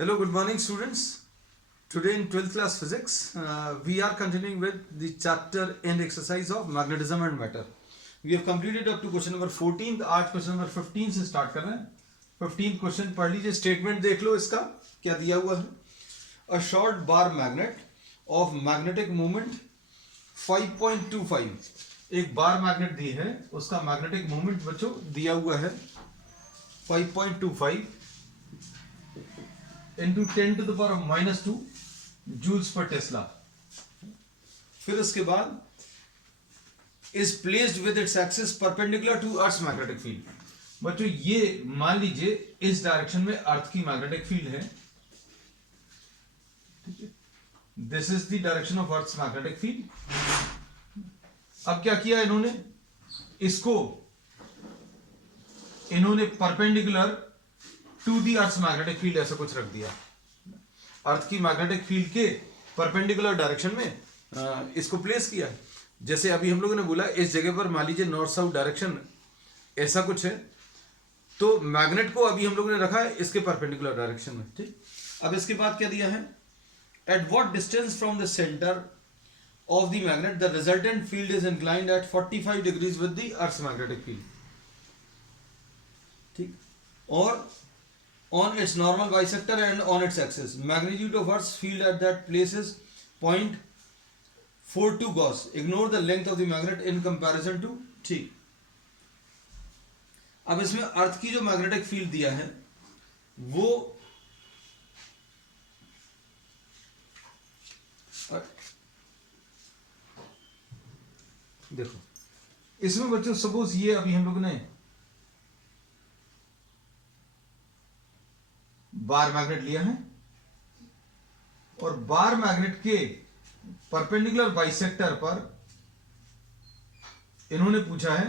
Hello, good morning, students. Today in 12th class physics, we are continuing with the chapter and exercise of magnetism and matter. We have completed up to question number 14. आज question number 15 से start कर रहे हैं. 15th question पढ़ लीजिए. Statement देख लो इसका क्या दिया हुआ है. A short bar magnet of magnetic moment 5.25. एक बार मैग्नेट दी है, उसका मैग्नेटिक मोमेंट बच्चों दिया हुआ है 5.25 into 10 to the power of minus 2 joules पर टेस्ला. फिर उसके बाद is placed with its axis perpendicular to Earth's magnetic field. बच्चों ये मान लीजिए इस डायरेक्शन में अर्थ की मैग्नेटिक फील्ड है. This is the direction of earth's magnetic field. अब क्या किया इन्होंने, इसको इन्होंने perpendicular to the earth's magnetic field ऐसा कुछ रख दिया. अर्थ की मैग्नेटिक फील्ड के परपेंडिकुलर डायरेक्शन में इसको प्लेस किया. जैसे अभी हम लोगों ने बोला इस जगह पर मान लीजिए नॉर्थ साउथ डायरेक्शन ऐसा कुछ है, तो मैग्नेट को अभी हम लोगों ने रखा है इसके परपेंडिकुलर डायरेक्शन में. ठीक. अब इसके बाद क्या दिया है, at what distance from the centre of the magnet the resultant field is inclined at 45 degrees with the earth's magnetic field. ठीक. और on its normal bisector and on its axis magnitude of earth's field at that place is 0.42 Gauss. Ignore the length of the magnet in comparison to. ठीक. अब इसमें अर्थ की जो magnetic field दिया है वो देखो, इसमें बच्चों सपोज ये अभी हम लोगों ने बार मैग्नेट लिया है और बार मैग्नेट के परपेंडिकुलर बाइसेक्टर पर इन्होंने पूछा है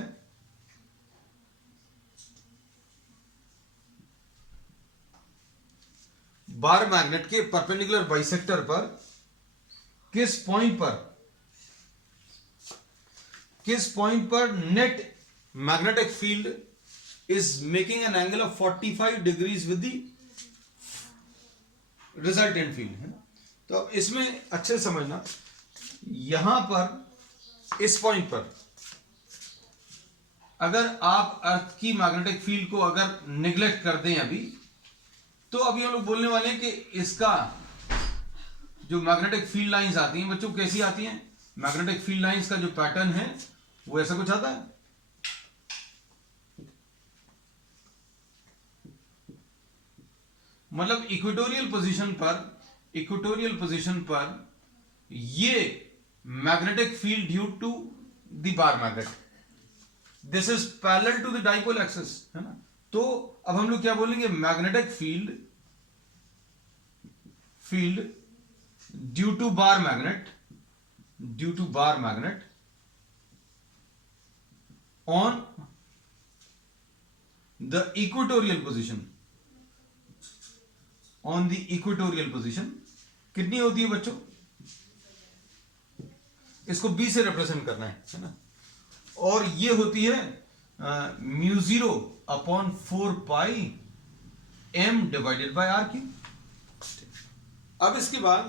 बार मैग्नेट के परपेंडिकुलर बाइसेक्टर पर किस पॉइंट पर net magnetic field is making an angle of 45 degrees with the resultant field है ना. तो अब इसमें अच्छे समझना, यहां पर इस पॉइंट पर अगर आप अर्थ की मैग्नेटिक फील्ड को अगर निग्लेक्ट कर दें अभी, तो अभी हम लोग बोलने वाले हैं कि इसका जो मैग्नेटिक फील्ड लाइंस आती हैं बच्चों कैसी आती हैं. मैग्नेटिक फील्ड लाइंस का जो पैटर्न है वो ऐसा कुछ आता है. मतलब इक्वेटोरियल पोजीशन पर ये magnetic field due to the bar magnet, this is parallel to the dipole axis है ना. तो अब हम लोग क्या बोलेंगे, magnetic field due to bar magnet on the equatorial position कितनी होती है बच्चों, इसको b से रिप्रेजेंट करना है ना. और ये होती है μ0 upon 4 pi m divided by r की. अब इसके बाद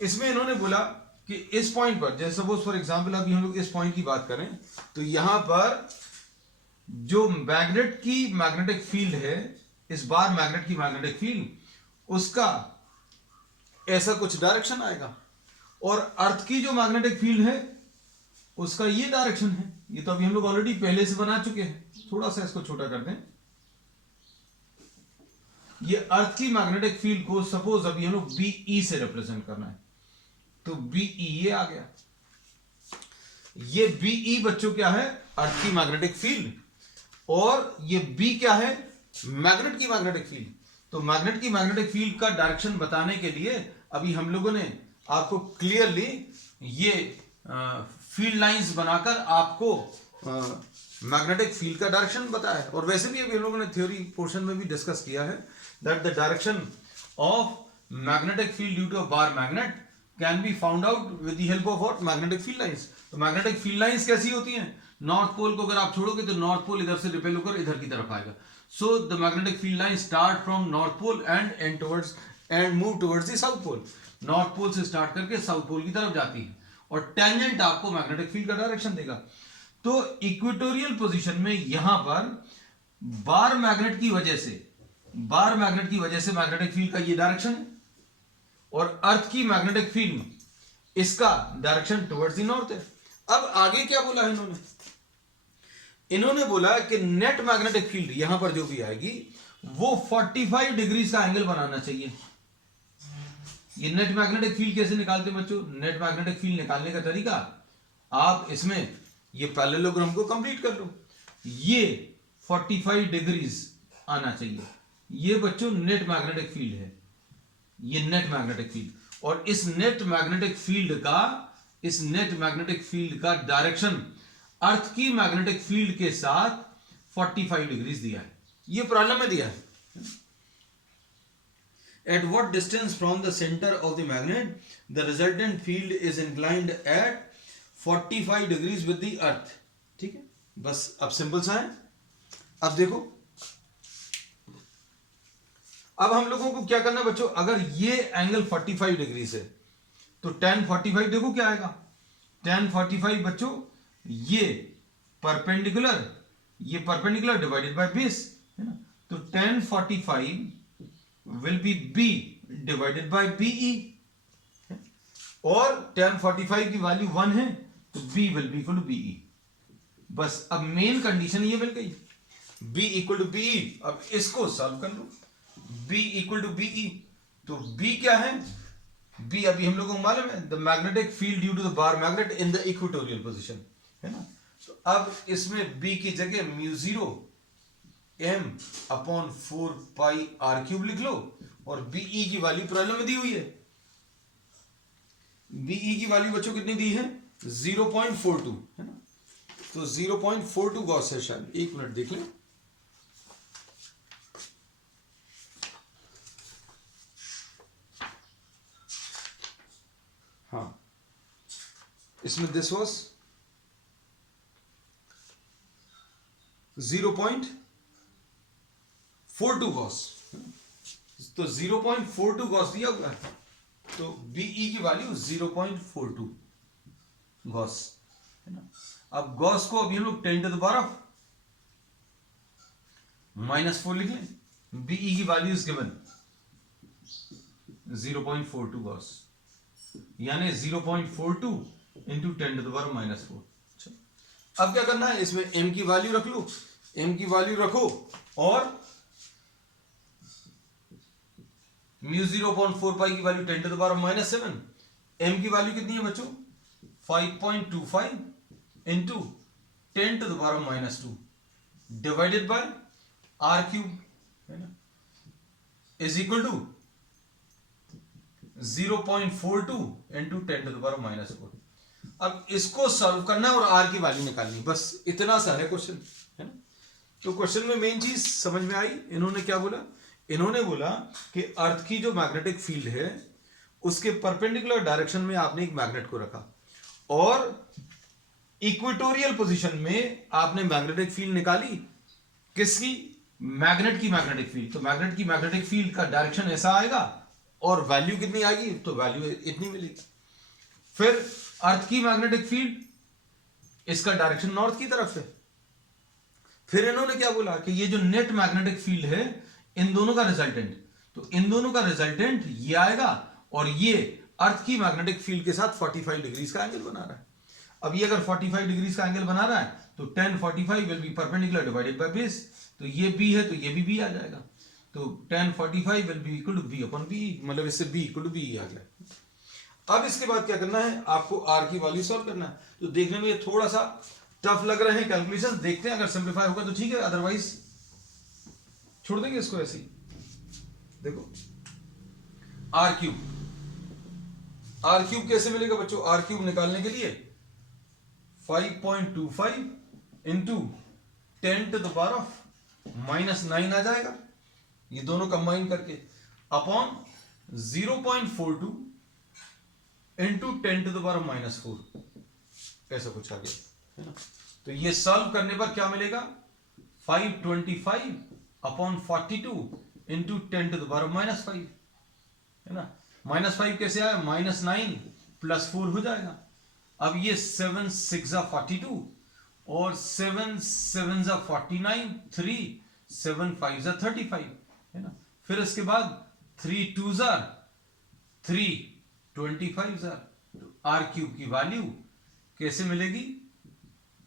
इसमें इन्होंने बोला कि इस पॉइंट पर, जैसे सपोज फॉर एग्जांपल अभी हम लोग इस पॉइंट की बात करें, तो यहां पर जो मैग्नेट की मैग्नेटिक फील्ड है, इस बार मैग्नेट की मैग्नेटिक फील्ड, उसका ऐसा कुछ डायरेक्शन आएगा. और अर्थ की जो मैग्नेटिक फील्ड है उसका ये डायरेक्शन है. ये तो अभी हम लोग ऑलरेडी पहले से बना चुके हैं. थोड़ा सा इसको छोटा कर दें. ये अर्थ की मैग्नेटिक फील्ड को सपोज अभी हम लोग BE से रिप्रेजेंट करना है, तो BE ये आ गया. ये BE बच्चों क्या है, अर्थ की मैग्नेटिक फील्ड, और ये B क्या है, मैग्नेट की मैग्नेटिक फील्ड. तो मैग्नेट की मैग्नेटिक फील्ड का डायरेक्शन बताने के लिए अभी हम लोगों ने आपको क्लियरली ये फील्ड लाइंस बनाकर आपको मैग्नेटिक फील्ड का डायरेक्शन बताया है. और वैसे भी अभी हम लोगों ने थ्योरी पोर्शन में भी डिस्कस किया है that the direction of magnetic field due to a bar magnet can be found out with the help of what, magnetic field lines. तो मैग्नेटिक फील्ड लाइंस कैसी होती हैं, नॉर्थ पोल को अगर आप छोड़ोगे तो नॉर्थ पोल इधर से रिपेल होकर इधर की तरफ आएगा. So the magnetic field lines start from north pole and move towards the south pole. North pole से स्टार्ट करके साउथ पोल की तरफ जाती है और टेंजेंट आपको मैग्नेटिक फील्ड का डायरेक्शन देगा। तो इक्वेटोरियल पोजीशन में यहां पर बार मैग्नेट की वजह से मैग्नेटिक फील्ड का ये डायरेक्शन है और अर्थ की मैग्नेटिक फील्ड में इसका डायरेक्शन टुवर्ड्स द नॉर्थ है। अब आगे क्या बोला है इन्होंने बोला कि नेट मैग्नेटिक फील्ड यहां पर जो भी आएगी वो 45 डिग्री का एंगल बनाना चाहिए। ये नेट मैग्नेटिक फील्ड कैसे निकालते हैं बच्चों? नेट मैग्नेटिक फील्ड निकालने का तरीका आप इसमें ये पैरेललोग्राम को कंप्लीट कर लो। ये 45 डिग्रीज आना चाहिए। ये बच्चों नेट मैग्नेटिक फील्ड है, ये नेट मैग्नेटिक फील्ड। और इस नेट मैग्नेटिक फील्ड का डायरेक्शन अर्थ की मैग्नेटिक फील्ड के साथ 45 डिग्रीज दिया है। ये प्रॉब्लम में दिया है। At what distance from the center of the magnet the resultant field is inclined at 45 degrees with the earth? ठीक है, बस अब सिंपल सा है। अब देखो, अब हम लोगों को क्या करना है बच्चों? अगर ये एंगल 45 डिग्री से तो tan 45 देखो क्या आएगा। tan 45 बच्चों ये परपेंडिकुलर डिवाइडेड बाय बेस है ना। तो tan 45 will be B divided by BE और tan 45 की वैल्यू 1 है तो B will be equal to BE। बस अब मेन कंडीशन ये मिल गई, B equal to BE। अब इसको सॉल्व कर लो, B equal to BE। तो B क्या है? B अभी हम लोगों को मालूम है, the magnetic field due to the bar magnet in the equatorial position है ना। तो अब इसमें B की जगह μ0 m upon 4 pi R cube लिख लो और बीई की वैल्यू प्रॉब्लम में दी हुई है। बीई की वैल्यू बच्चों कितनी दी है? 0.42 है ना। तो 0.42 गॉस है शायद, एक मिनट देख लें। हाँ, इसमें दिस वॉज 0.42 गॉस। तो 0.42 गॉस दिया हुआ है, तो बीई की वैल्यू 0.42 गॉस है ना। अब गॉस को अभी हम लोग 10 टू द पावर ऑफ -4 लिख लें। बीई की वैल्यू इज गिवन 0.42 गॉस, यानी 0.42 इंटू 10 टू द पावर -4। अब क्या करना है? इसमें m की वैल्यू रख लो, m की वैल्यू रखो और μ0.4 पाई की value 10 to the power -7। m की वैल्यू कितनी है बच्चों? 5.25 into 10 to the power -2 divided by r cube है ना, is equal to 0.42 into 10 to the power -4। अब इसको सॉल्व करना है और r की वैल्यू निकालनी, बस इतना सा है क्वेश्चन है ना। तो क्वेश्चन में मेन चीज समझ में आई। इन्होंने क्या बोला? इन्होंने बोला कि अर्थ की जो मैग्नेटिक फील्ड है उसके परपेंडिकुलर डायरेक्शन में आपने एक मैग्नेट को रखा और इक्वेटोरियल पोजीशन में आपने मैग्नेटिक फील्ड निकाली। किसकी? मैग्नेट की मैग्नेटिक फील्ड। तो मैग्नेट की मैग्नेटिक फील्ड का डायरेक्शन ऐसा आएगा और वैल्यू कितनी आएगी? तो वैल्यू इतनी मिलेगी। फिर अर्थ की मैग्नेटिक फील्ड, इसका डायरेक्शन नॉर्थ की तरफ है। फिर इन्होंने क्या बोला कि ये जो नेट मैग्नेटिक फील्ड है इन दोनों का रिजल्टेंट, तो इन दोनों का रिजल्टेंट ये आएगा और ये अर्थ की मैग्नेटिक फील्ड के साथ 45 डिग्रीज का एंगल बना रहा है। अब ये अगर 45 डिग्रीज का एंगल बना रहा है तो tan 45 will B perpendicular divided by base. तो ये b है तो ये भी b आ जाएगा। तो tan 45 will be equal to b upon b, मतलब इससे b इक्वल टू b आ गया। अब इसके बाद क्या करना है? आपको r की वैल्यू सॉल्व करना है। तो देखने में ये थोड़ा सा टफ लग रहे हैं कैलकुलेशन, देखते हैं अगर सिंप्लीफाई होगा तो ठीक है, अदरवाइज छोड़ देंगे इसको ऐसे ही। देखो r क्यूब कैसे मिलेगा बच्चों? r क्यूब निकालने के लिए 5.25 into 10 to the power of -9 आ जाएगा, ये दोनों कंबाइन करके, upon 0.42 into 10 to the power -4, ऐसा कुछ आ गया है ना। तो ये सॉल्व करने पर क्या मिलेगा? 525 अपॉन 42 इंटू 10⁻⁻5 है ना। -5 कैसे आया, -9 + 4 हो जाएगा। अब ये 7 6 42 और 7 7 49, 3 7 5 35 है ना। फिर इसके बाद 3 2 3 25 तो r³ की वैल्यू कैसे मिलेगी,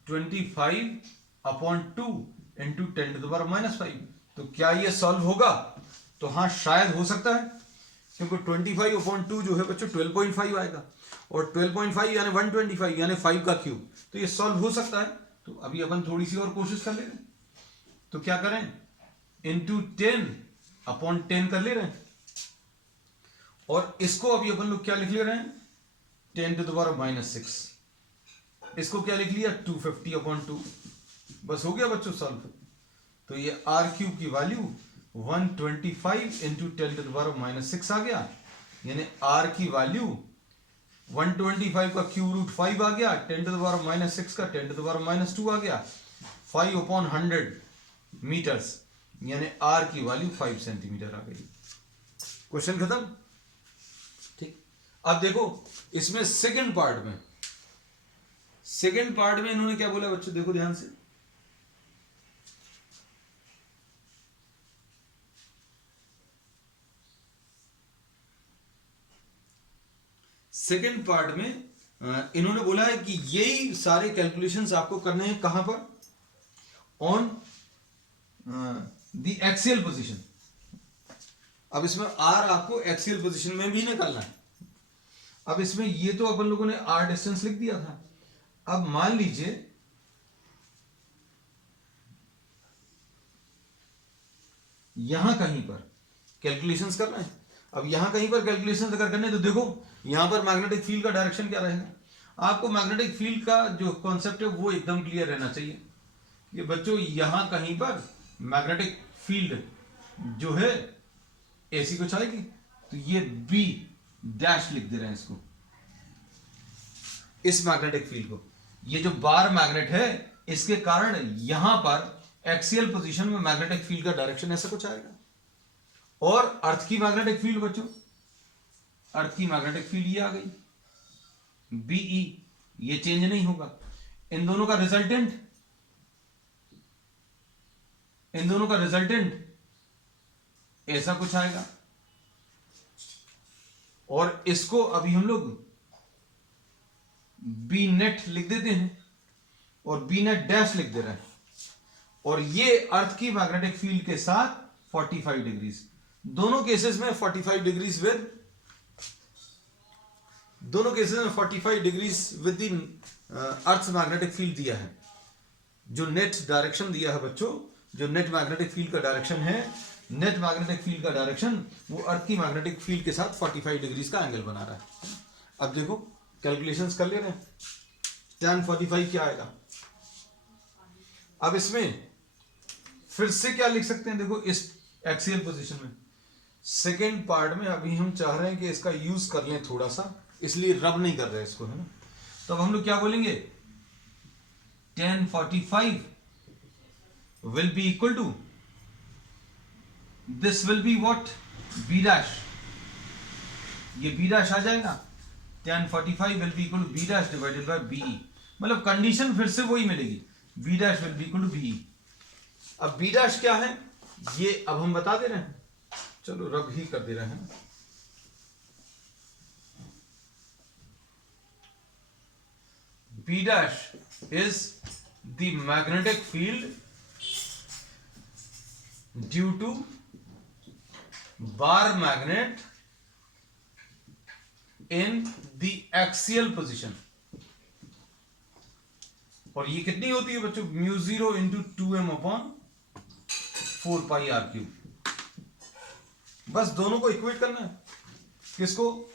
25/2 इंटू 10⁻⁻5। तो क्या ये सॉल्व होगा, तो हाँ शायद हो सकता है, क्योंकि 25/2 जो है बच्चों 12.5 आएगा, और 12.5 यानी 125 यानी 5 का क्यूब, तो ये सॉल्व हो सकता है। तो अभी अपन थोड़ी सी और कोशिश कर ले रहे हैं। तो क्या करें, इंटू 10/10 कर ले रहे हैं, और इसको अभी अपन लोग क्या लिख ले रहे हैं, 10⁻⁻6। इसको क्या लिख लिया, 250/2। बस हो गया बच्चों सॉल्व। तो ये r³ की वैल्यू 125 इंटू 10⁻⁻6 आ गया, यानी r की वैल्यू 125 का क्यूब रूट 5 आ गया, 10⁻⁻6 का 10⁻⁻2 आ गया, 5/100 मीटर्स, यानी r की वैल्यू 5 सेंटीमीटर आ गई। क्वेश्चन खत्म। ठीक, अब देखो इसमें सेकंड पार्ट में इन्होंने क्या बोला बच्चों, देखो ध्यान से। सेकंड पार्ट में इन्होंने बोला है कि यही सारे कैलकुलेशंस आपको करने हैं, कहां पर, ऑन द एक्सियल पोजीशन। अब इसमें आर आपको एक्सियल पोजीशन में भी निकालना है। अब इसमें ये तो अपन लोगों ने आर डिस्टेंस लिख दिया था। अब मान लीजिए यहां कहीं पर कैलकुलेशंस करना है। अब यहां कहीं पर कैलकुलेशंस अगर करने, तो देखो यहां पर मैग्नेटिक फील्ड का डायरेक्शन क्या रहेगा। आपको मैग्नेटिक फील्ड का जो कॉन्सेप्ट है वो एकदम क्लियर रहना चाहिए। ये बच्चों यहां कहीं पर मैग्नेटिक फील्ड जो है ऐसी कुछ आएगी, तो ये बी डैश लिख दे रहे हैं इसको, इस मैग्नेटिक फील्ड को। ये जो बार मैग्नेट है इसके कारण यहां पर एक्सियल पोजीशन में मैग्नेटिक फील्ड का डायरेक्शन ऐसा कुछ आएगा। और अर्थ की मैग्नेटिक फील्ड बच्चों, अर्थ की मैग्नेटिक फील्ड ये आ गई बीई, ये चेंज नहीं होगा। इन दोनों का रिजल्टेंट ऐसा कुछ आएगा। और इसको अभी हम लोग बी नेट लिख देते हैं और बी नेट डैश लिख दे रहे हैं। और ये अर्थ की मैग्नेटिक फील्ड के साथ 45 डिग्रीज, दोनों केसेस में 45 degrees with the earth magnetic field दिया है। जो नेट डायरेक्शन दिया है बच्चों, जो नेट मैग्नेटिक फील्ड का डायरेक्शन है, नेट मैग्नेटिक फील्ड का डायरेक्शन वो अर्थ की मैग्नेटिक फील्ड के साथ 45 डिग्रीज का एंगल बना रहा है। अब देखो कैलकुलेशंस कर ले रहे हैं, tan 45 क्या आएगा। अब इसमें फिर से क्या लिख सकते हैं, देखो इस एक्सियल पोजीशन में सेकेंड पार्ट में अभी हम चाह रहे हैं कि इसका यूज कर लें थोड़ा सा, इसलिए रब नहीं कर रहे इसको, है ना। तो अब हम लोग क्या बोलेंगे, tan 45 will be equal to, this will be what, b dash, ये b dash आ जाएगा। tan 45 will be equal to b dash divided by be, मतलब कंडीशन फिर से वही मिलेगी, b dash will be equal to be। अब b dash क्या है ये अब हम बता दे रहे हैं, चलो रब ही कर दे रहे हैं। b dash is the magnetic field due to bar magnet in the axial position। और ये कितनी होती है बच्चों, μ0 इंटू 2m/4πr³। बस दोनों को इक्वेट करना है, किसको,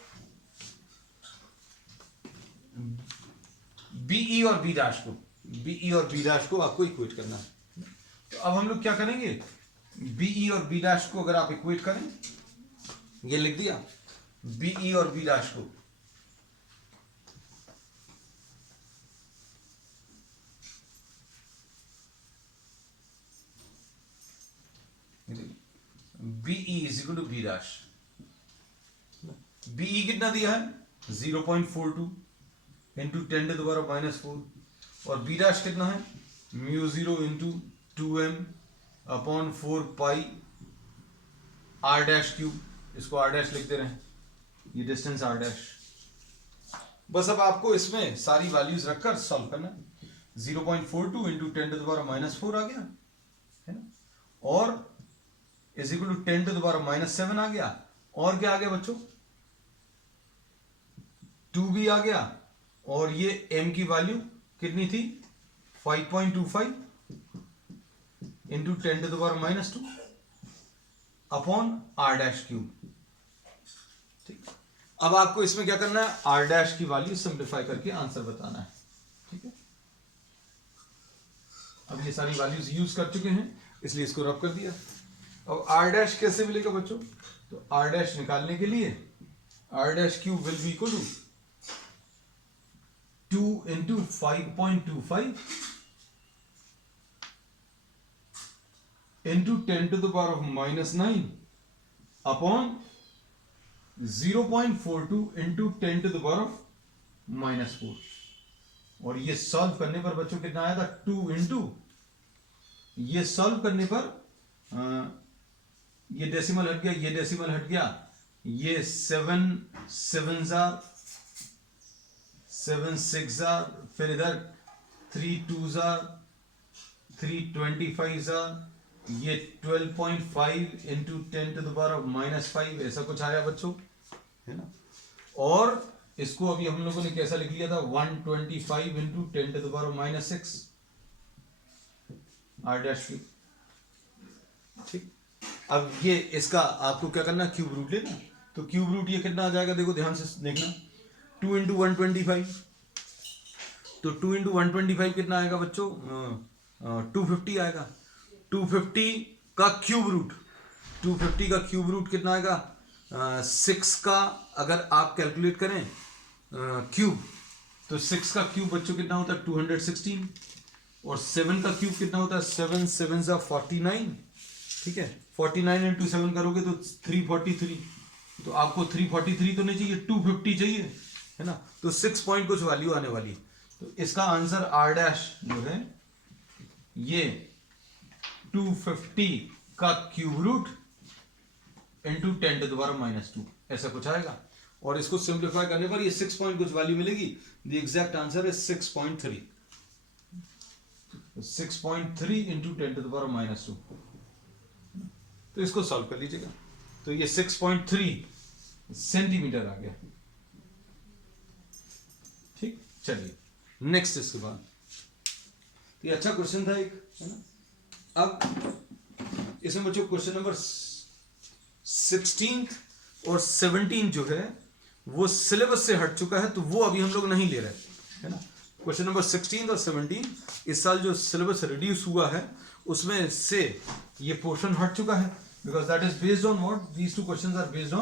बीई और बी डैश को, बीई और बी डैश को आपको इक्वेट करना है। तो अब हम लोग क्या करेंगे, बीई और बी डैश को अगर आप इक्वेट करें, ये लिख दिया बीई और बी डैश को, B E is equal to B dash. B E कितना दिया है 0.42 इंटू 10⁻⁻⁴, और बी डैश कितना है μ0 into 2m upon 4 pi r dash cube. इसको आर डैश लिखते रहे, ये डिस्टेंस आर डैश। बस अब आपको इसमें सारी वैल्यूज रखकर सॉल्व करना है। 0.42 इंटू 10⁻⁻⁴ आ गया है ना, और इज इक्वल टू 10⁻⁻7 आ गया, और क्या आ गया बच्चों 2 भी आ गया, और ये m की वैल्यू कितनी थी 5.25 into 10⁻⁻2 upon R dash cube. ठीक, अब आपको इसमें क्या करना है आर डैश की वैल्यू सिंप्लीफाई करके आंसर बताना है। ठीक है, अब ये सारी वैल्यूज यूज कर चुके हैं इसलिए इसको रब कर दिया। अब आर डैश कैसे मिलेगा बच्चों, तो आर डैश निकालने के लिए R dash cube will be equal to 2 into 5.25 into 10⁻⁻9 upon 0.42 into 10⁻⁻4, और ये सॉल्व करने पर बच्चों कितना आया था 2 इंटू, ये सॉल्व करने पर ये डेसिमल हट गया, ये डेसिमल हट गया, ये 7 6 फिर इधर 3 2 3 25 ये 12.5 इंटू 10⁻⁻5 ऐसा कुछ आया बच्चों, है ना। और इसको अभी हम लोगों ने कैसा लिख लिया था 125 इंटू 10⁻⁻6 आर डैश क्यूब। ठीक, अब ये इसका आपको क्या करना क्यूब रूट लेना, तो क्यूब रूट ये कितना आ जाएगा देखो ध्यान से देखना 2 इंटू 125, तो 2 इंटू 125 कितना आएगा बच्चों 250 आएगा। 250 का क्यूब रूट, 250 का क्यूब रूट कितना आएगा 6 का अगर आप कैलकुलेट करें क्यूब, तो 6 का क्यूब बच्चों कितना होता है 216, और 7 का क्यूब कितना होता है 7 7 49। ठीक है, 49 इंटू 7 करोगे तो 343, तो आपको 343 तो नहीं चाहिए 250 चाहिए, है ना, तो 6 पॉइंट कुछ वैल्यू आने वाली है। तो इसका आंसर आर डैश जो है ये 250 का क्यूब रूट इंटू 10⁻⁻2 ऐसा कुछ आएगा, और इसको सिंप्लीफाई करने पर ये 6 पॉइंट कुछ वैल्यू मिलेगी। द एग्जैक्ट आंसर है 6.3, 6.3 इंटू 10⁻⁻2। तो इसको सॉल्व कर लीजिएगा, तो ये 6.3 सेंटीमीटर आ गया। ठीक, चलिए नेक्स्ट इसके बाद, तो ये अच्छा क्वेश्चन था एक, है ना। अब इसमें बच्चों क्वेश्चन नंबर 16 और 17 जो है वो सिलेबस से हट चुका है, तो वो अभी हम लोग नहीं ले रहे, है ना। क्वेश्चन नंबर 16 और 17 इस साल जो सिलेबस रिड्यूस हुआ है उसमें से ये पोर्शन हट चुका है, because that is based on what these two questions are based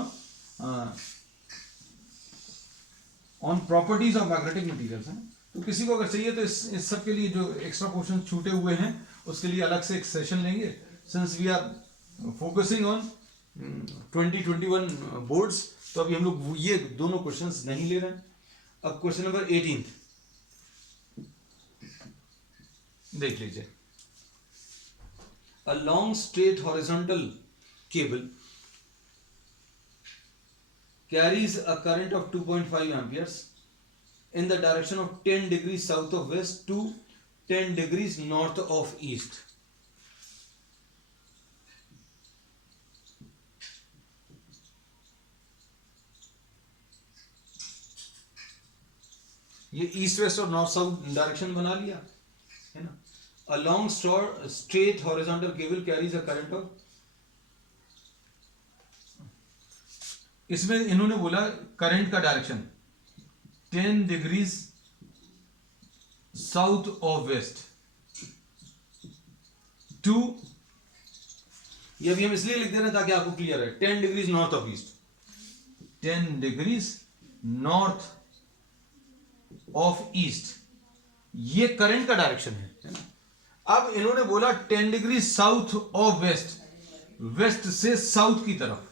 on properties of magnetic materials, है। तो किसी को अगर चाहिए तो इस सब के लिए जो एक्स्ट्रा पोर्शन छूटे हुए हैं उसके लिए अलग से एक सेशन लेंगे, since we are focusing on 2021 boards, तो अभी हम लोग ये दोनों क्वेश्चंस नहीं ले रहे हैं। अब क्वेश्चन नंबर 18 देख लीजिए। A long straight horizontal cable carries a current of 2.5 amperes in the direction of 10 degrees south of west to 10 degrees north of east. ये ईस्ट वेस्ट और नॉर्थ साउथ डायरेक्शन बना लिया, है ना। A long straight horizontal cable carries a current of, इसमें इन्होंने बोला current का direction 10 degrees south of west to, ये अभी हम इसलिए लिख दे रहे हैं ताकि आपको क्लियर है, 10 degrees north of east, 10 degrees north of east, ये करंट का डायरेक्शन है ना। अब इन्होंने बोला 10 degree south of west, west से साउथ की तरफ,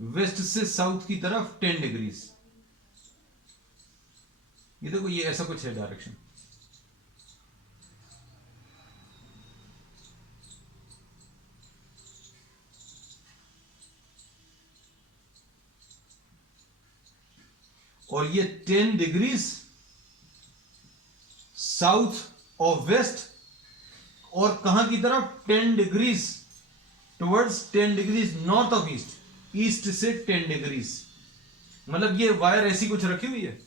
वेस्ट से साउथ की तरफ 10 डिग्रीज। ये देखो ये ऐसा कुछ है डायरेक्शन। और ये 10 डिग्रीज साउथ ऑफ वेस्ट, और कहां की तरफ 10 degrees towards 10 degrees north of east, east से 10 डिग्रीज। मतलब ये वायर ऐसी कुछ रखी हुई है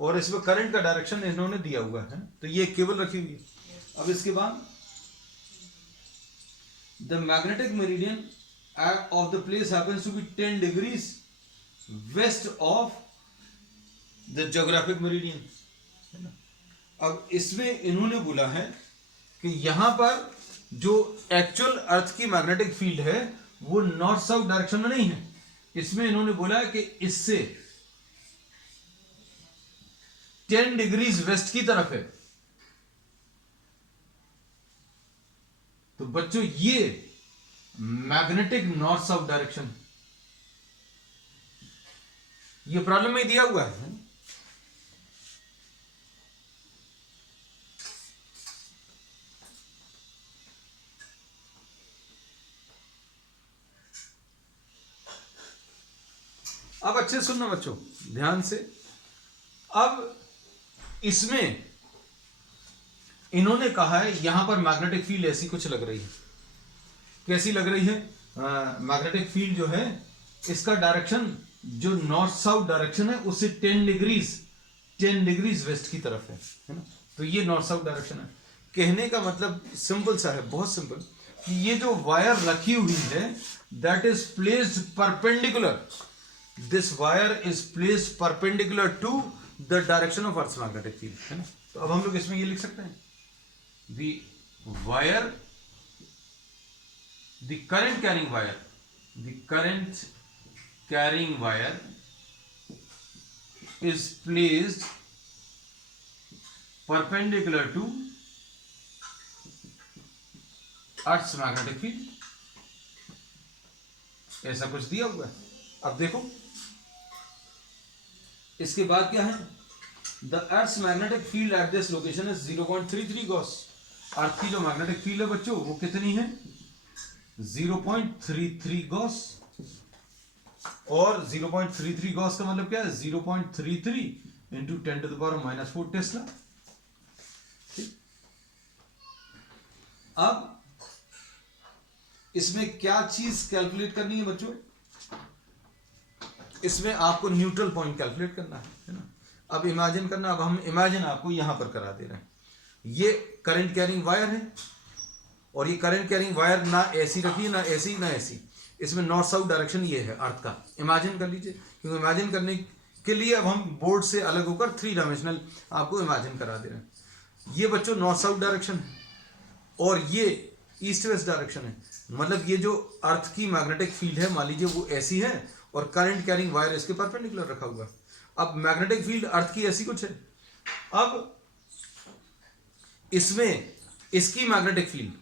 और इसमें करंट का डायरेक्शन इन्होंने दिया हुआ है, तो ये केबल रखी हुई है। अब इसके बाद the magnetic meridian of the place happens to be 10 degrees west of the geographic meridian. अब इसमें इन्होंने बोला है कि यहां पर जो एक्चुअल अर्थ की मैग्नेटिक फील्ड है वो नॉर्थ साउथ डायरेक्शन में नहीं है। इसमें इन्होंने बोला है कि इससे 10 डिग्रीज वेस्ट की तरफ है। तो बच्चों ये मैग्नेटिक नॉर्थ साउथ डायरेक्शन, ये प्रॉब्लम में दिया हुआ है। अब अच्छे सुनना बच्चों ध्यान से। अब इसमें इन्होंने कहा है यहां पर मैग्नेटिक फील्ड ऐसी कुछ लग रही है। कैसी लग रही है? मैग्नेटिक फील्ड जो है इसका डायरेक्शन जो नॉर्थ साउथ डायरेक्शन है उससे 10 डिग्रीज वेस्ट की तरफ है ना। तो ये नॉर्थ साउथ डायरेक्शन है। कहने का मतलब सिंपल सा है, बहुत सिंपल, कि ये जो वायर रखी हुई है that is placed perpendicular, this wire is placed perpendicular to the direction of Earth's magnetic field, है ना। तो अब हम लोग इसमें ये लिख सकते हैं the wire, the current carrying wire is placed perpendicular to Earth's magnetic field। ऐसा कुछ दिया हुआ है। अब देखो इसके बाद क्या है? The earth's magnetic field at this location is 0.33 gauss. Earth की जो मैग्नेटिक फील्ड है बच्चों वो कितनी है? 0.33 गॉस। और 0.33 गॉस का मतलब क्या है? 0.33 इंटू 10⁻⁻⁴ टेस्ला। अब इसमें क्या चीज कैलकुलेट करनी है बच्चों? इसमें आपको न्यूट्रल पॉइंट कैलकुलेट करना है ना। अब इमेजिन करना, अब हम इमेजिन आपको यहां पर करा दे रहे हैं। ये करंट कैरिंग वायर है और ये करंट कैरिंग वायर ना ऐसी रखी ना ऐसी ना ऐसी, इसमें नॉर्थ साउथ डायरेक्शन ये है अर्थ का। इमेजिन कर लीजिए, क्योंकि इमेजिन करने के लिए अब हम बोर्ड से अलग होकर 3 डायमेंशनल आपको इमेजिन करा दे रहे हैं। ये बच्चों नॉर्थ साउथ डायरेक्शन है और ये ईस्ट वेस्ट डायरेक्शन है। मतलब ये जो अर्थ की मैग्नेटिक फील्ड है मान लीजिए वो ऐसी है और करंट कैरिंग वायर इसके परपेंडिकुलर रखा हुआ। अब मैग्नेटिक फील्ड अर्थ की ऐसी कुछ है। अब इसमें इसकी मैग्नेटिक फील्ड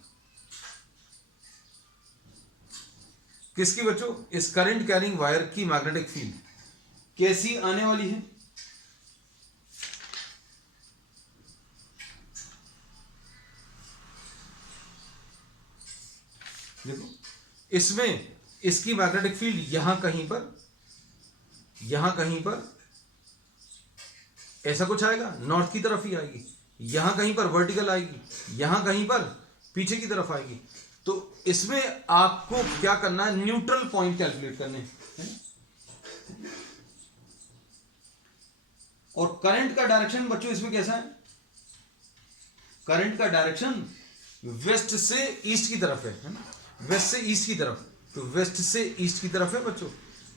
किसकी बच्चों? इस करंट कैरिंग वायर की मैग्नेटिक फील्ड कैसी आने वाली है? देखो इसमें इसकी मैग्नेटिक फील्ड यहां कहीं पर ऐसा कुछ आएगा, नॉर्थ की तरफ ही आएगी। यहां कहीं पर वर्टिकल आएगी, यहां कहीं पर पीछे की तरफ आएगी। तो इसमें आपको क्या करना है? न्यूट्रल पॉइंट कैलकुलेट करने हैं। और करंट का डायरेक्शन बच्चों इसमें कैसा है? करंट का डायरेक्शन वेस्ट से ईस्ट की तरफ है ना। वेस्ट से ईस्ट की तरफ, तो वेस्ट से ईस्ट की तरफ है बच्चों,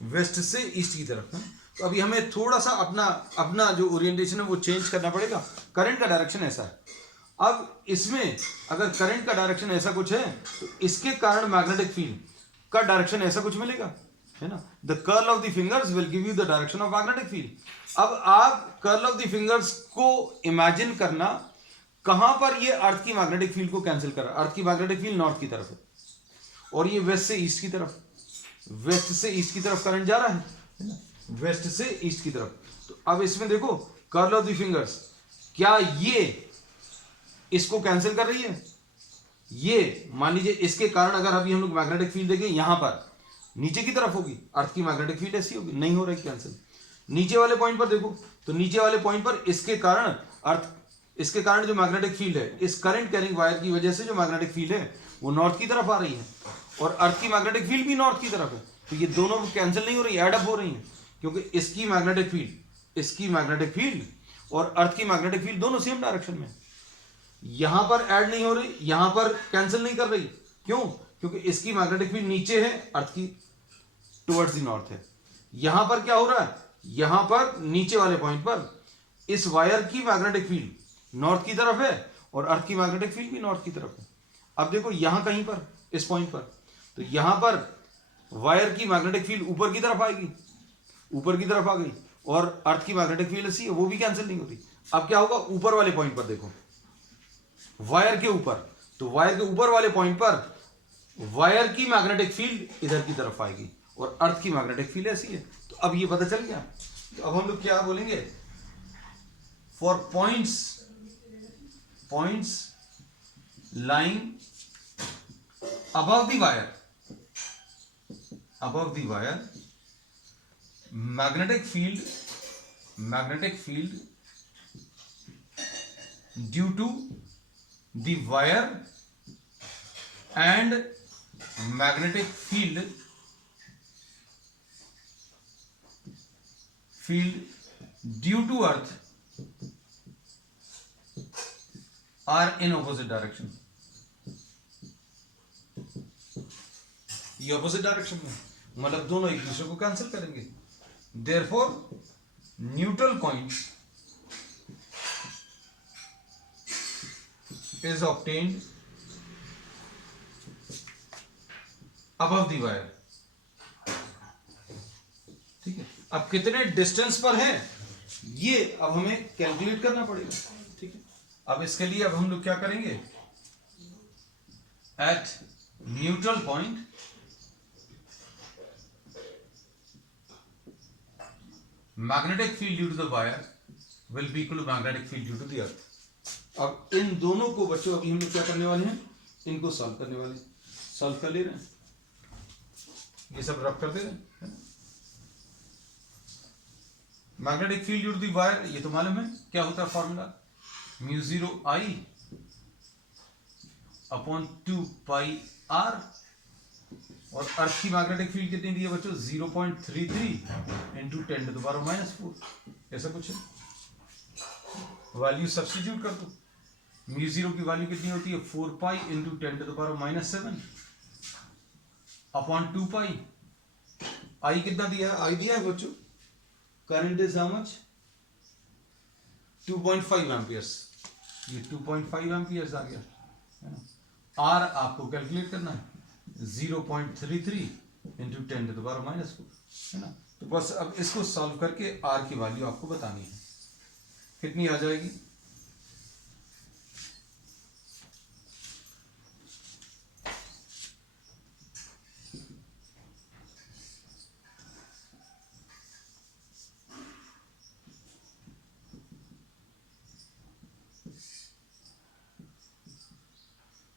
वेस्ट से ईस्ट की तरफ है। तो अभी हमें थोड़ा सा अपना जो ओरिएंटेशन है वो चेंज करना पड़ेगा। करंट का डायरेक्शन ऐसा है। अब इसमें अगर करंट का डायरेक्शन ऐसा कुछ है तो इसके कारण मैग्नेटिक फील्ड का डायरेक्शन ऐसा कुछ मिलेगा, है ना। The curl of the fingers will give you the direction of magnetic field. अब आप कर्ल ऑफ द फिंगर्स को इमेजिन करना, कहां पर ये अर्थ की मैग्नेटिक फील्ड को कैंसिल कर रहा है। अर्थ की मैग्नेटिक फील्ड नॉर्थ की तरफ है और ये वेस्ट से ईस्ट की तरफ, वेस्ट से ईस्ट की तरफ करंट जा रहा है ना, वेस्ट से ईस्ट की तरफ। तो अब इसमें देखो कर्ल ऑफ द फिंगर्स, क्या ये इसको कैंसिल कर रही है? ये मान लीजिए इसके कारण अगर अभी हम लोग मैग्नेटिक फील्ड देखें यहां पर नीचे की तरफ होगी, अर्थ की मैग्नेटिक फील्ड ऐसी होगी, नहीं हो रही कैंसिल। नीचे वाले पॉइंट पर देखो, तो नीचे वाले पॉइंट पर इसके कारण अर्थ, इसके कारण जो मैग्नेटिक फील्ड है, इस करंट कैरिंग वायर की वजह से जो मैग्नेटिक फील्ड है वो नॉर्थ की तरफ आ रही है, और अर्थ की मैग्नेटिक फील्ड भी नॉर्थ की तरफ है। तो ये दोनों कैंसिल नहीं हो रही, एड अप हो रही हैं, क्योंकि इसकी मैग्नेटिक फील्ड, इसकी मैग्नेटिक फील्ड और अर्थ की मैग्नेटिक फील्ड दोनों सेम डायरेक्शन में। यहां पर ऐड नहीं हो रही, यहां पर कैंसिल नहीं कर रही, क्यों? क्योंकि इसकी मैग्नेटिक फील्ड नीचे है, अर्थ की टुवर्ड्स द नॉर्थ है। यहां पर क्या हो रहा है, यहां पर नीचे वाले पॉइंट पर इस वायर की मैग्नेटिक फील्ड नॉर्थ की तरफ है और अर्थ की मैग्नेटिक फील्ड भी नॉर्थ की तरफ है। अब देखो यहां कहीं पर, इस पॉइंट पर, तो यहां पर वायर की मैग्नेटिक फील्ड ऊपर की तरफ आएगी, ऊपर की तरफ आ गई, और अर्थ की मैग्नेटिक फील्ड ऐसी है, वो भी कैंसिल नहीं होती। अब क्या होगा, ऊपर वाले पॉइंट पर देखो, वायर के ऊपर, तो वायर के ऊपर वाले पॉइंट पर वायर की मैग्नेटिक फील्ड इधर की तरफ आएगी और अर्थ की मैग्नेटिक फील्ड ऐसी है। तो अब ये पता चल गया। तो अब हम लोग क्या बोलेंगे, for points, points lying above the wire, above the wire, magnetic field due to the wire and magnetic field due to earth are in opposite direction। ये ऑपोजिट डायरेक्शन में, मतलब दोनों एक दूसरे को कैंसिल करेंगे। Therefore neutral point is obtained above the wire. ठीक है, अब कितने डिस्टेंस पर है ये अब हमें कैलकुलेट करना पड़ेगा। ठीक है, अब इसके लिए अब हम लोग क्या करेंगे, at neutral point magnetic field due to the wire will be equal to magnetic field due to the earth। अब इन दोनों को बच्चों अभी हम लोग क्या करने वाले हैं, इनको सॉल्व करने वाले, सॉल्व कर ले रहे हैं, ये सब रब कर दे रहे हैं। Magnetic field due to the wire, ये तो मालूम है क्या होता है formula, mu 0 I upon 2 pi R, और अर्थ की मैग्नेटिक फील्ड कितनी दी है बच्चों, 0.33 इंटू 10 टू द पावर -4, ऐसा कुछ है। वैल्यू सब्स्टिट्यूट कर दो, म्यू 0 की वैल्यू कितनी होती है, 4 pi into 10 to the power -7 upon 2 pi. I कितना दिया है, आई दिया है बच्चों, current is how much, 2.5 amperes, ये 2.5 एम्पियर्स आ गया। आर आपको कैलकुलेट करना है 0.33 इंटू 10 टू द पावर -4, है ना। तो बस अब इसको सॉल्व करके आर की वैल्यू आपको बतानी है, कितनी आ जाएगी,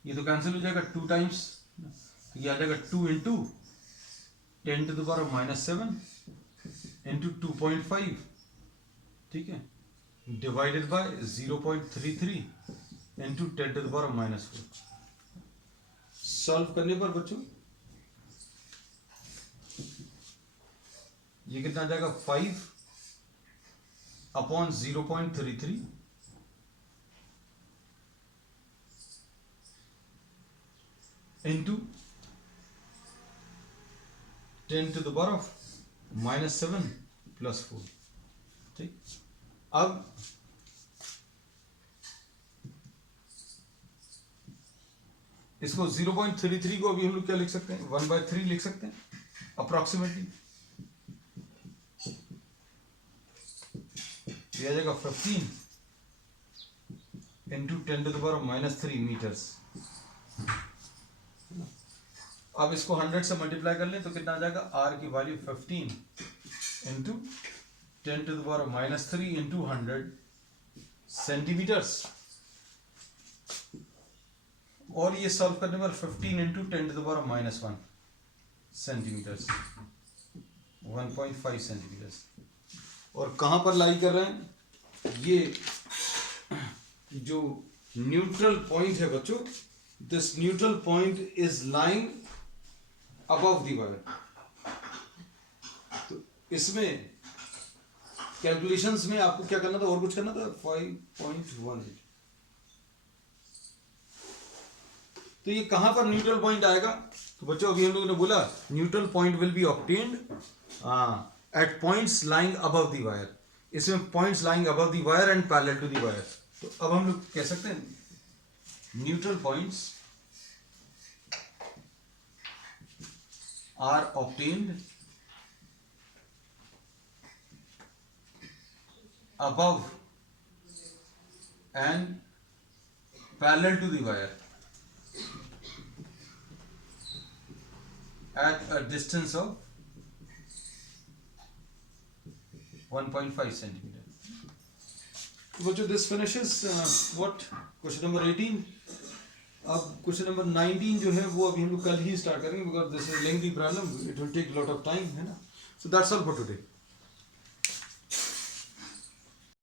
ये तो कैंसिल हो जाएगा 2 टाइम्स, ये आ जाएगा 2 into 10 to the power -7 into 2.5, ठीक है, divided by 0.33 into 10 to the power -4। Solve करने पर बच्चों ये कितना आ जाएगा, 5 upon 0.33 into 10 to the power -7 plus 4। ठीक, अब इसको 0.33 को अभी हम लोग क्या लिख सकते हैं, 1/3 लिख सकते हैं अप्रोक्सीमेटली, ये आ जाएगा 15 into 10 to the power -3 metres. अब इसको 100 से मल्टीप्लाई कर लें तो कितना आ जाएगा, r की वैल्यू 15 इंटू 10⁻³ इंटू 100 सेंटीमीटर्स, और ये सॉल्व करने पर 15 इंटू 10⁻⁻1 सेंटीमीटर्स, 1.5 सेंटीमीटर्स। और कहाँ पर लाई कर रहे हैं, ये जो न्यूट्रल पॉइंट है बच्चों, this neutral point is lying above the wire. तो इसमें कैलकुलेशंस में आपको क्या करना था, और कुछ करना था, 5.18। तो ये कहां पर न्यूट्रल पॉइंट आएगा, तो बच्चों अभी हम लोगों ने बोला neutral point will be obtained at points lying above the wire. इसमें points lying above the wire and parallel to the wire. तो अब हम लोग कह सकते हैं neutral points are obtained above and parallel to the wire at a distance of 1.5 centimeter. So this finishes what question number 18. अब question number 19 जो है वो अभी हम लोग कल ही स्टार्ट करेंगे, because this is lengthy problem, it will take lot of time, है ना। So that's all for today.